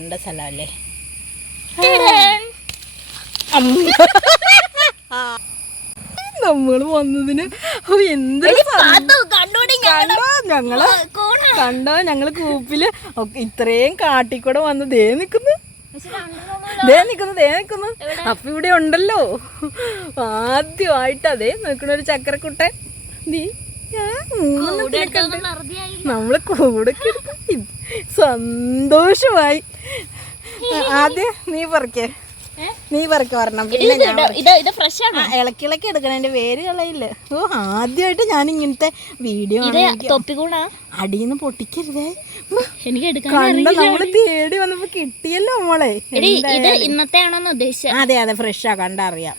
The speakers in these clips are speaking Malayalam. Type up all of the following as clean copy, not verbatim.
കളയേണ്ട സ്ഥലമല്ലേ. നമ്മൾ വന്നതിന് ഞങ്ങള് കൂപ്പില് ഇത്രയും കാട്ടിക്കൂടെ വന്ന് ദേ നിക്കുന്നു. അപ്പൊ ഇവിടെ ഉണ്ടല്ലോ ആദ്യമായിട്ട് അതേ നിൽക്കണ ഒരു ചക്കരക്കുട്ടൻ. നമ്മള് കൂടെ സന്തോഷമായി. ആദ്യം നീ പറിക്കേ, നീ പറിക്ക പറഞ്ഞ പിന്നെ ഇളക്കിളക്കി എടുക്കണം, എന്റെ വേര് കളയില്ല. ഓ ആദ്യമായിട്ട് ഞാൻ ഇങ്ങനത്തെ വീഡിയോ അടിയിന്ന് പൊട്ടിക്കരുതേ. കണ്ട നമ്മള് തേടി വന്നപ്പോ കിട്ടിയല്ലോ മോളെ. ഇന്നത്തെ ആണോന്ന് ഉദ്ദേശിച്ചത്? അതെ അതെ, ഫ്രഷാ, കണ്ടറിയാം.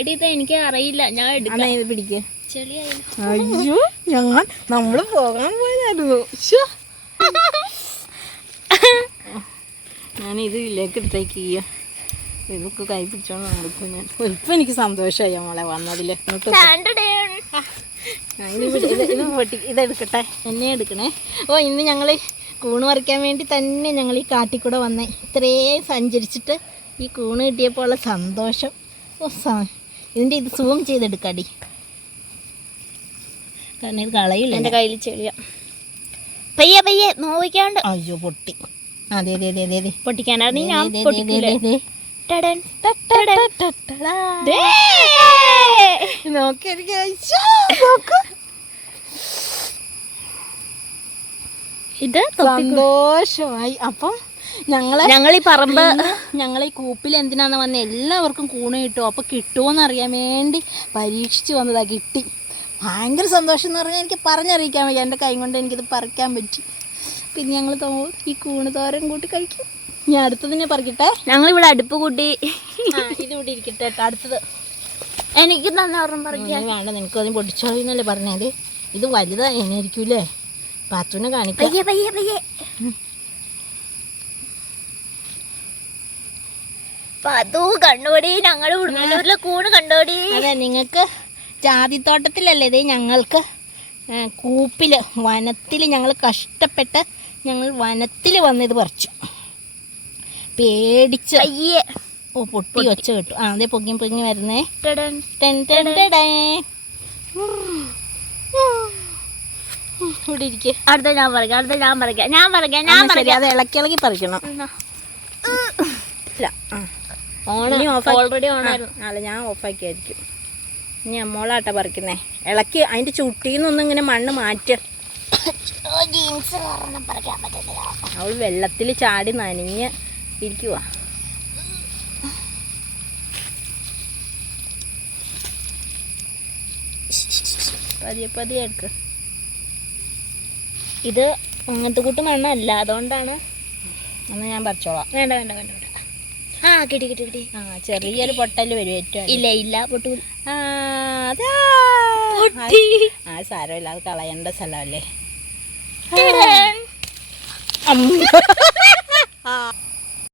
എടി ഇത് എനിക്ക് അറിയില്ല, ഞാൻ ഇത് പിടിക്കേ. അയ്യോ നമ്മള് പോകാൻ പോയതായിരുന്നു. ഞാൻ ഇത് ഇതിലേക്ക് എടുത്തേക്ക് ചെയ്യാ. ഇതൊക്കെ കൈ പിടിച്ചോണ്ട് നടക്കും ഞാൻ. ഇപ്പൊ എനിക്ക് സന്തോഷമായി മോളെ വന്നതില്. ഇതെടുക്കട്ടെ, എന്നെ എടുക്കണേ. ഓ ഇന്ന് ഞങ്ങൾ കൂണ് പറിക്കാൻ വേണ്ടി തന്നെ ഞങ്ങൾ ഈ കാട്ടിക്കൂടെ വന്നേ. ഇത്രയും സഞ്ചരിച്ചിട്ട് ഈ കൂണ് കിട്ടിയപ്പോൾ ഉള്ള സന്തോഷം. ഓ ഇതിൻ്റെ ഇത് സൂം ചെയ്തെടുക്കാടി, കാരണം ഇത് കളയില്ല. എൻ്റെ കയ്യിൽ ചെളിയാ. പയ്യെ പയ്യെ നോവിക്കാണ്ട്. അയ്യോ പൊട്ടി. അതെ അതെ അതെ അതെ പൊട്ടിക്കാനായിരുന്നു ഞാൻ പൊട്ടിക്കൂലേ. ഇത് സന്തോഷമായി. അപ്പം ഞങ്ങളീ പറമ്പ് ഞങ്ങൾ ഈ കൂപ്പിൽ എന്തിനാന്ന് വന്ന എല്ലാവർക്കും കൂണ് കിട്ടും. അപ്പൊ കിട്ടുമോന്ന് അറിയാൻ വേണ്ടി പരീക്ഷിച്ച് വന്നതാ. കിട്ടി. ഭയങ്കര സന്തോഷം എന്ന് പറഞ്ഞാൽ എനിക്ക് പറഞ്ഞറിയിക്കാൻ വയ്യ. എൻ്റെ കൈ കൊണ്ട് എനിക്കിത് പറിക്കാൻ പറ്റി. പിന്നെ ഞങ്ങൾ ഈ കൂണ് തോരൻ കൂട്ടി കഴിക്കും. ഞാൻ അടുത്തതിനെ പറിക്കട്ടെ. ഞങ്ങളിവിടെ അടുപ്പ് കൂട്ടി ഇത് കൂട്ടി ഇരിക്കട്ടെ കേട്ടോ. അടുത്തത് എനിക്ക് തന്നെ ഓർമ്മ പറിക്കാൻ വേണ്ട, നിനക്ക് അതിന് പൊടിച്ചോളിന്നല്ലേ പറഞ്ഞത്. ഇത് വലുതാ എന്നായിരിക്കൂലേ. പാത്തുവിനെ കാണിക്കാം. പയ്യെ പയ്യെ പയ്യെ. പാത്തു കണ്ടോടി, ഞങ്ങളുടെ ഉടുന്നൂരിലെ കൂണ് കണ്ടോടി. അതെ, നിങ്ങൾക്ക് ജാതിത്തോട്ടത്തിലല്ലേ ഇത്. ഞങ്ങൾക്ക് കൂപ്പിൽ വനത്തിൽ ഞങ്ങൾ കഷ്ടപ്പെട്ട് ഞങ്ങൾ വനത്തിൽ വന്നിത് പറിച്ചു. പേടിച്ച് അയ്യേ. ഓ പൊട്ടി ഒച്ച കിട്ടും. ആ അതെ പൊങ്ങി പൊങ്ങി വരുന്നേ. ഇവിടെ ഇരിക്കേ. അടുത്ത ഞാൻ പറിക്കാം. അത് ഇളക്കി പറിക്കണം. ഓൾറെഡി ഓണായിരുന്നു. അല്ല ഞാൻ ഓഫാക്കിയായിരിക്കും. ഇനി അമ്മോളാട്ട പറിക്കുന്നേ. ഇളക്കി അതിൻ്റെ ചുട്ടിന്നൊന്നും ഇങ്ങനെ മണ്ണ് മാറ്റുക. അവൾ വെള്ളത്തിൽ ചാടി നനഞ്ഞ് ഇരിക്കുക. പതിയെ പതിയെ എടുക്ക. ഇത് അങ്ങനത്തെ കൂട്ട് മണ്ണല്ല, അതുകൊണ്ടാണ്. എന്നാൽ ഞാൻ പറിച്ചോളാം. വേണ്ട വേണ്ട വേണ്ട വേണ്ട. ആ കിട്ടി കിട്ടി കിട്ടി. ആ ചെറിയൊരു പൊട്ടല് വരും ഏറ്റവും. ഇല്ല ഇല്ല പൊട്ടൂല. സാരമില്ല, അത് കളയേണ്ട സ്ഥലമല്ലേ.